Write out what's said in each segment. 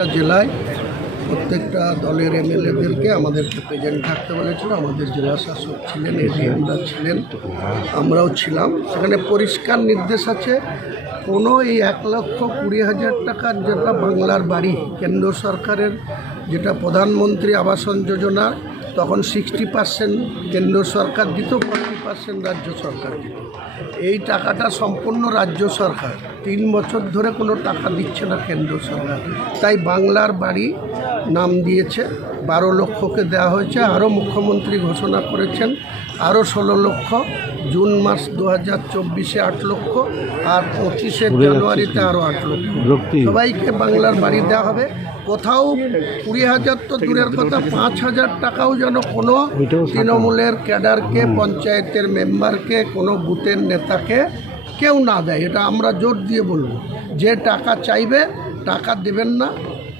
জেলায় প্রত্যেকটা দলের এমএলএদেরকে আমাদেরকে প্রেজেন্ট থাকতে বলেছিল। আমাদের জেলা শাসক ছিলেন, এডিএমরা ছিলেন, আমরাও ছিলাম। সেখানে পরিষ্কার নির্দেশ আছে, কোনো এই 1,20,000 টাকার যেটা বাংলার বাড়ি কেন্দ্র সরকারের, যেটা প্রধানমন্ত্রী আবাসন যোজনা, তখন 60% কেন্দ্র সরকার দিত, 40% রাজ্য সরকার দিত। এই টাকাটা সম্পূর্ণ রাজ্য সরকার 3 বছর ধরে কোনো টাকা দিচ্ছে না কেন্দ্র সরকার। তাই বাংলার বাড়ি নাম দিয়েছে, 12 লক্ষকে দেওয়া হয়েছে। আরও মুখ্যমন্ত্রী ঘোষণা করেছেন আরও 16 লক্ষ, জুন মাস 2024-এ 8 লক্ষ, আর 25 জানুয়ারিতে আরও 8 লক্ষ। সবাইকে বাংলার বাড়ি দেওয়া হবে। কোথাও 20,000 তো দূরের কথা, 5,000 টাকাও যেন কোনো তৃণমূলের ক্যাডারকে, পঞ্চায়েতের মেম্বারকে, কোনো বুথের নেতাকে কেউ না দেয়। এটা আমরা জোর দিয়ে বলবো। যে টাকা চাইবে টাকা দেবেন না,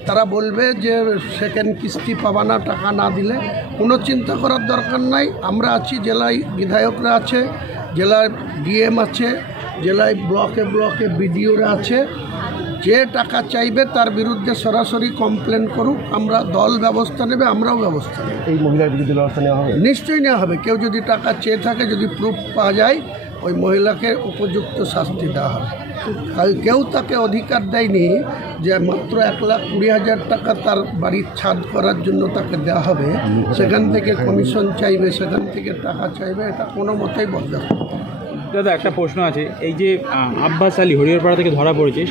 তারা বলবে যে সেকেন্ড কিস্তি পাবা না টাকা না দিলে, কোনো চিন্তা করার দরকার নাই। আমরা আছি, জেলায় বিধায়করা আছে, জেলায় ডিএম আছে, জেলায় ব্লকে ব্লকে বিডিওরা আছে। যে টাকা চাইবে তার বিরুদ্ধে সরাসরি কমপ্লেন করুক, আমরা দল ব্যবস্থা নেবে, আমরাও ব্যবস্থা নেব। এই মহিলার বিরুদ্ধে ব্যবস্থা নেওয়া হবে? নিশ্চয়ই নেওয়া হবে। কেউ যদি টাকা চেয়ে থাকে, যদি প্রুফ পাওয়া যায়, ওই মহিলাকে উপযুক্ত শাস্তি দেওয়া হবে। কেউ তাকে অধিকার দেয়নি যে মাত্র 1,20,000 টাকা তার বাড়ির ছাদ করার জন্য তাকে দেওয়া হবে, সেখান থেকে কমিশন চাইবে, সেখান থেকে টাকা চাইবে, এটা কোনো মতেই বরদাস্ত। দাদা, একটা প্রশ্ন আছে। এই যে আব্বাস আলী হরিহরপাড়া থেকে ধরা পড়েছে,